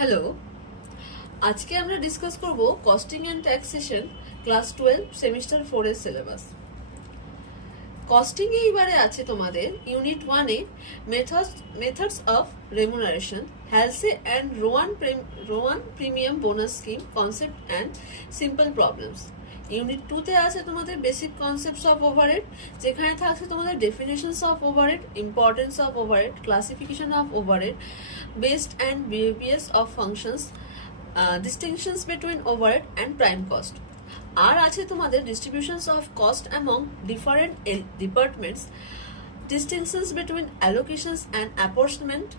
Hello, আজকে আমরা discuss করব costing and taxation class 12 semester 4 এর সিলেবাস। কস্টিং এইবারে আছে তোমাদের ইউনিট 1 এ methods of remuneration, Halsey and Rowan premium bonus scheme concept and simple problems. Unit 2 তে আছে তোমাদের বেসিক কনসেপ্টস অফ ওভারহেড, যেখানে থাকছে তোমাদের definitions of overhead, importance of overhead, classification of overhead, based and behaviours of functions, distinctions between overhead and prime cost. আর আছে তোমাদের distributions of cost among different departments, distinctions between allocations and apportionment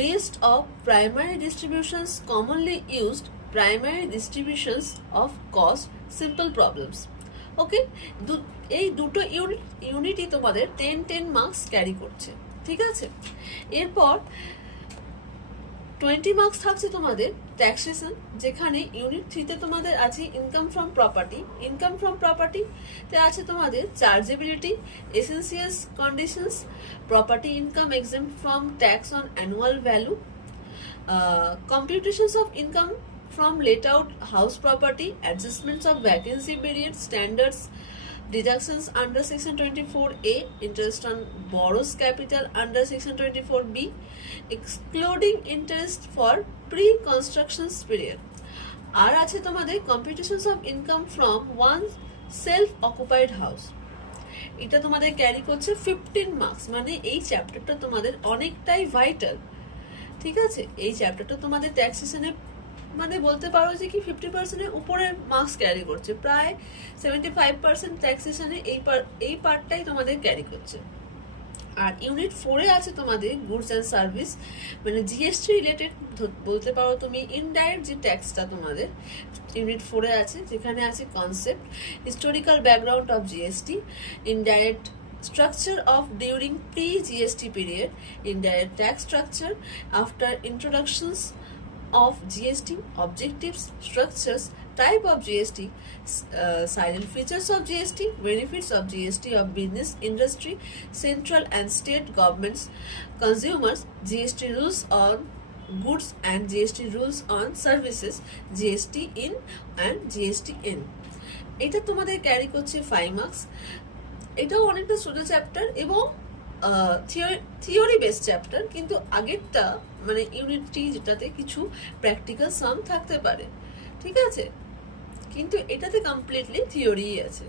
based of primary distributions, commonly used primary distributions of cost, simple problems. ওকে, এই দুটো ইউনিটই তোমাদের 10 marks carry করছে, ঠিক আছে। এরপর 20 marks থাকছে তোমাদের ট্যাক্সেশন, যেখানে ইউনিট 3 তে তোমাদের আছে ইনকাম ফ্রম প্রপার্টি তে আছে তোমাদের chargeability, essentials conditions, property income exempt from tax on annual value, computations of income from let out house property, adjustments of vacancy period, standards, deductions under section 24A, interest on borrows capital under section 24B, excluding interest for pre-construction period. আর আছে তোমাদের computations of income from one self-occupied house. এটা তোমাদের carry করছে 15 marks, মানে এই চ্যাপ্টারটা তোমাদের অনেকটাই ভাইটাল, ঠিক আছে। এই চ্যাপ্টারটা তোমাদের ট্যাক্সেশনে মানে বলতে পারো যে কি 50%-এর উপরে মার্কস ক্যারি করছে, প্রায় 75% ট্যাক্সেশনে এই পার্টটাই তোমাদের ক্যারি করছে। আর ইউনিট 4 আছে তোমাদের গুডস অ্যান্ড সার্ভিস, মানে জিএসটি রিলেটেড বলতে পারো তুমি, ইনডাইরেক্ট যে ট্যাক্সটা তোমাদের ইউনিট 4 আছে, যেখানে আছে concept, historical background of GST, indirect structure of during pre-GST period, indirect tax structure after introductions of GST, objectives, structures, type of GST, silent features of GST, benefits of GST of business, industry, central and state governments, consumers, GST rules on goods and GST rules on services, GST in and GST in. এটা তোমাদের carry করছে 5 marks. এটাও অনেকটা ছোট chapter এবং theory based chapter, কিন্তু আগেরটা মানে ইউনিট 3 যেটাতে কিছু প্র্যাকটিক্যাল সাম থাকতে পারে, ঠিক আছে, কিন্তু এটাতে কমপ্লিটলি থিওরি আছে।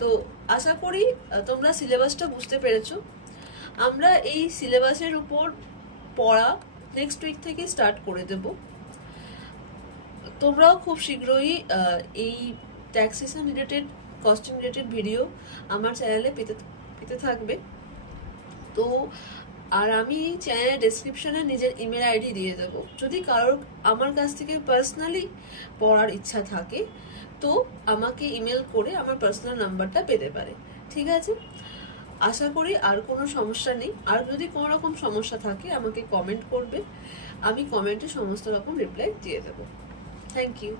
তো আশা করি তোমরা সিলেবাসটা বুঝতে পেরেছো। আমরা এই সিলেবাসের উপর পড়া নেক্সট উইক থেকে স্টার্ট করে দেব। তোমরাও খুব শীঘ্রই এই taxation related, costing related video আমার চ্যানেলে পেতে থাকবে। তো আর আমি চ্যানেলের ডেসক্রিপশনে নিজের ইমেল আইডি দিয়ে দেবো, যদি কারোর আমার কাছ থেকে পার্সোনালি পড়ার ইচ্ছা থাকে তো আমাকে ইমেল করে আমার পার্সোনাল নাম্বারটা পেতে পারে, ঠিক আছে। আশা করি আর কোনো সমস্যা নেই। আর যদি কোনো রকম সমস্যা থাকে আমাকে কমেন্ট করবে, আমি কমেন্টে সমস্ত রকম রিপ্লাই দিয়ে দেবো। Thank you.